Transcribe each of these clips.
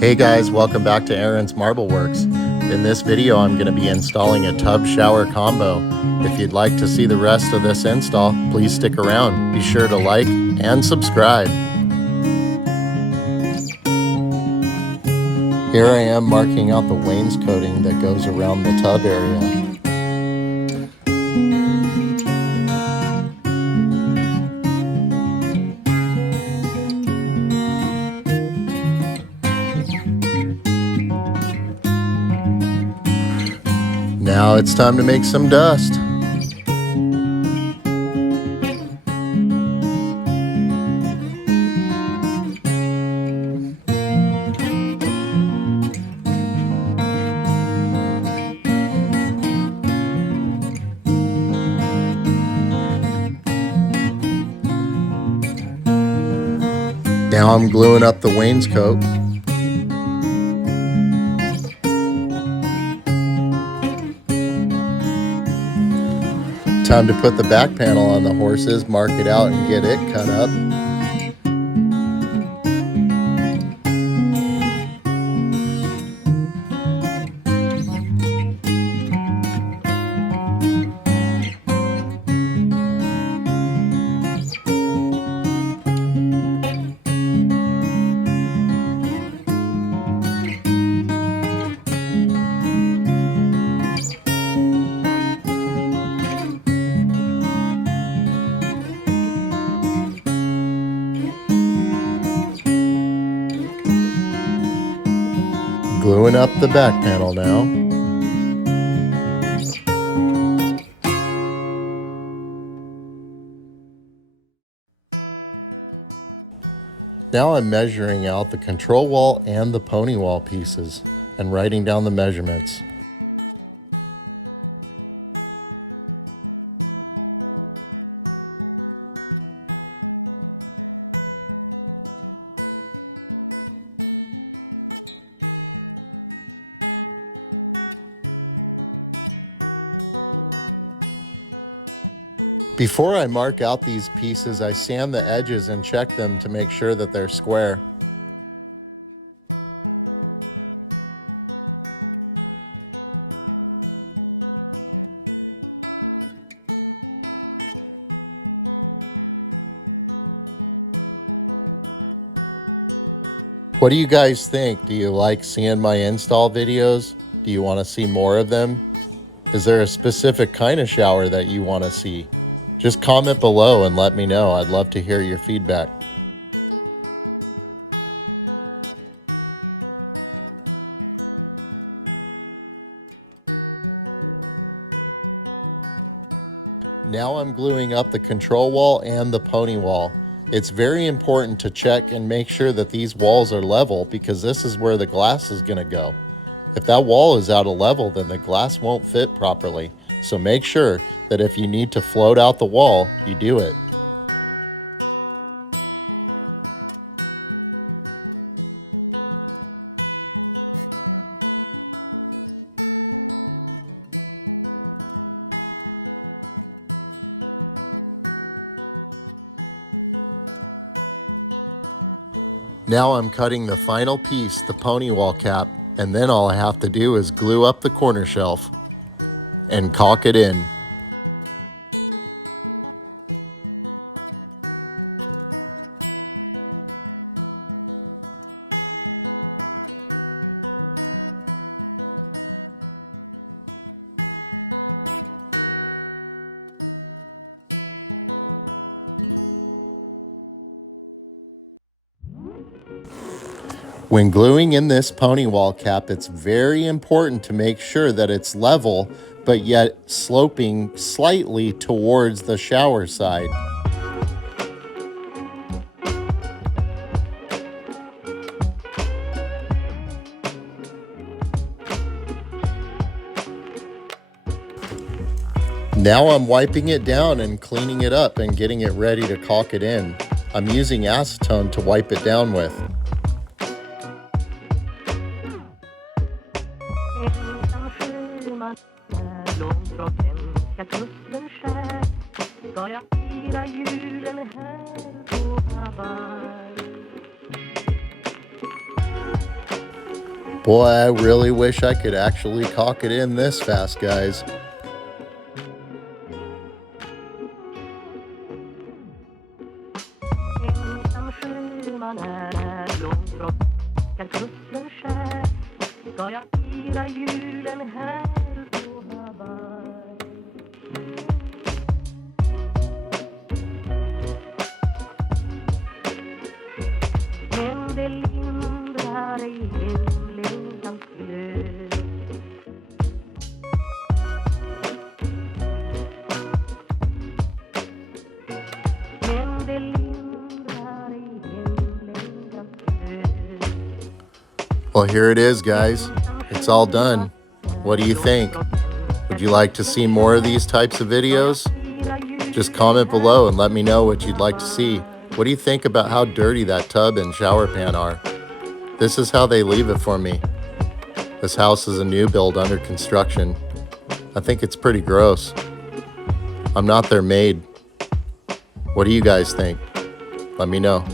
Hey guys, welcome back to Aaron's Marble Works. In this video I'm going to be installing a tub shower combo. If you'd like to see the rest of this install, please stick around. Be sure to like and subscribe. Here I am marking out the wainscoting that goes around the tub area. Now it's time to make some dust. Now I'm gluing up the wainscot. Time to put the back panel on the horses, mark it out and get it cut up. Gluing up the back panel now. Now I'm measuring out the control wall and the pony wall pieces and writing down the measurements. Before I mark out these pieces, I sand the edges and check them to make sure that they're square. What do you guys think? Do you like seeing my install videos? Do you want to see more of them? Is there a specific kind of shower that you want to see? Just comment below and let me know. I'd love to hear your feedback. Now I'm gluing up the control wall and the pony wall. It's very important to check and make sure that these walls are level because this is where the glass is going to go. If that wall is out of level, then the glass won't fit properly. So make sure that if you need to float out the wall, you do it. Now I'm cutting the final piece, the pony wall cap, and then all I have to do is glue up the corner shelf and caulk it in. When gluing in this pony wall cap, it's very important to make sure that it's level, but yet sloping slightly towards the shower side. Now I'm wiping it down and cleaning it up and getting it ready to caulk it in. I'm using acetone to wipe it down with. Boy, I really wish I could actually caulk it in this fast, guys. Well, here it is, guys. It's all done. What do you think? Would you like to see more of these types of videos? Just comment below and let me know what you'd like to see. What do you think about how dirty that tub and shower pan are? This is how they leave it for me. This house is a new build under construction. I think it's pretty gross. I'm not their maid. What do you guys think? Let me know.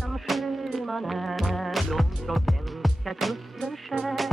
Som sjöman är blom från svenska kusten skär.